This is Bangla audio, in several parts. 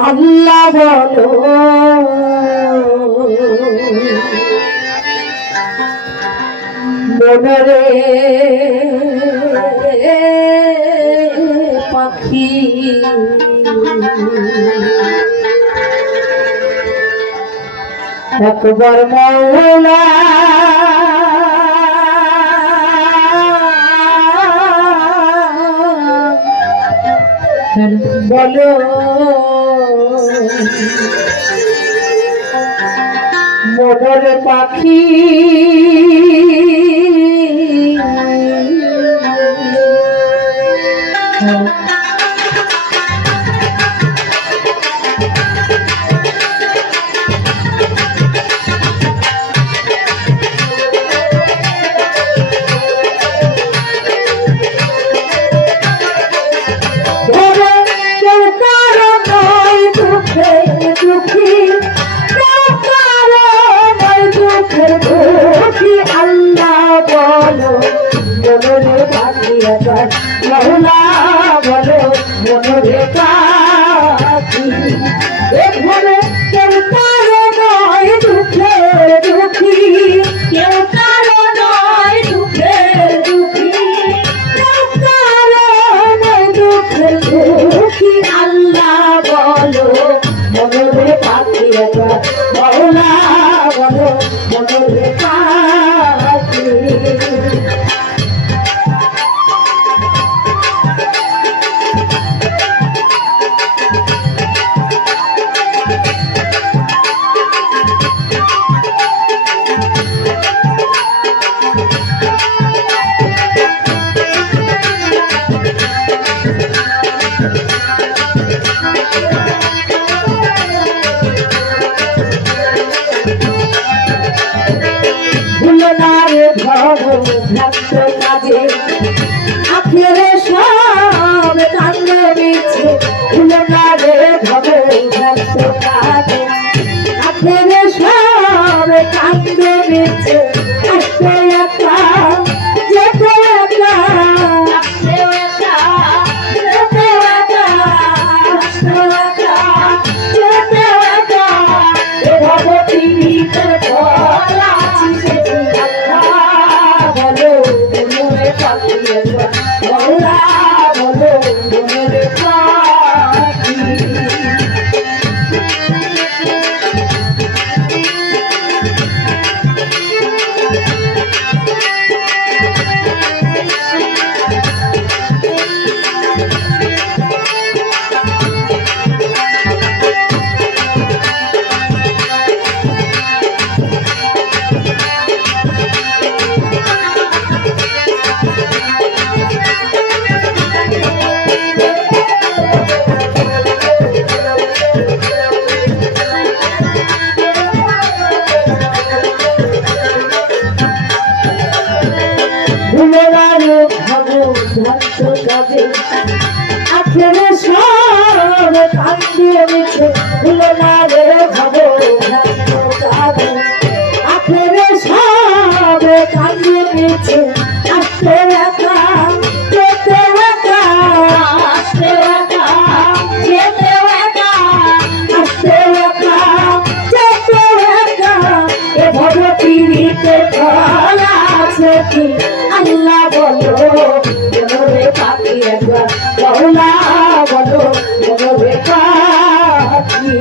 আল্লাহ বলো মনরে পাখি একবার মওলা বলো মনের পাখি মওলা বলো মনরে পাখি এখানে কেউ কারো নয় দুঃখের দুঃখী কেউ কারো নয় দুঃখের দুঃখী কেউ কারো নয় দুঃখের দুঃখী আল্লাহ বলো মনরে পাখি একবার মওলা বলো মনরে পাখি ভক্ত কাজে আখেরে সব কান্দ মিছে ভুলো না রে ভক্ত কাজে আখেরে সব কান্দ মিছে আসতে একা যেতে একা আসতে একা যেতে একা আসতে একা যেতে একা এ ভগবতীতে বলা আছে মওলা বলো মনরে পাখি আখেরে সব কান্দিয়ে মিছে ভুলো না রে ভগবত কাজে আখেরে সব কান্দিয়ে মিছে আসতে একা যেতে একা আসতে একা যেতে একা আসতে একা যেতে একা এ ভগবতীতে বলা আছে কি আল্লাহ বলো মনরে পাখি একবার মওলা বলো মনরে পাখি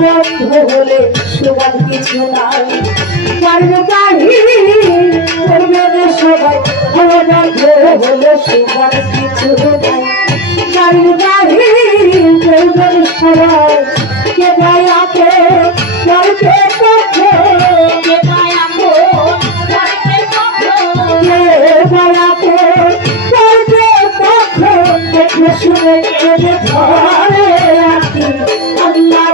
বন্ধ হলে সবার কিছু নাই করবে না সবাই বন্ধ হলে সবার কিছু নাই করবে সবাই কে গায় আপে করবে পক্ষে কে গায় আপে করবে পক্ষে কে গায় আপে করবে পক্ষে দেখে শুনে ধরে আছি আল্লাহ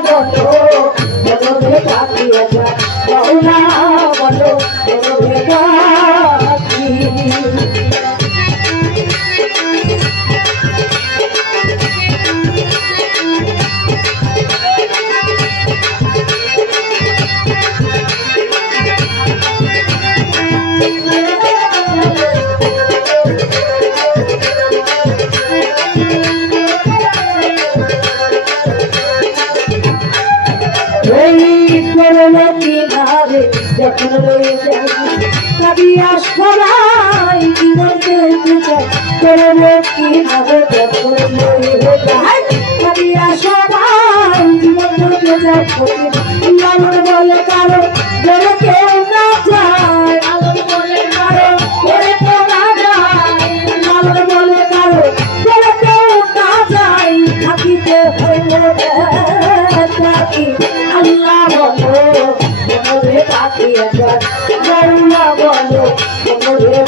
যখন রয়ে যায় কাবিয়া সবাই জীবন চলতে চায় করবে কি হবে যখন রয়ে যায় কাবিয়া সবাই জীবন চলতে যায় লালন বলে কারো বলে কেউ না যায় লালন বলে কারো বলে কেউ না যায় লালন বলে কারো বলে কেউ না যায় থাকিতে হইলে থাকি আল্লাহ বলো মনে থাকি একবার আল্লাহ বলো মনে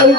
ওই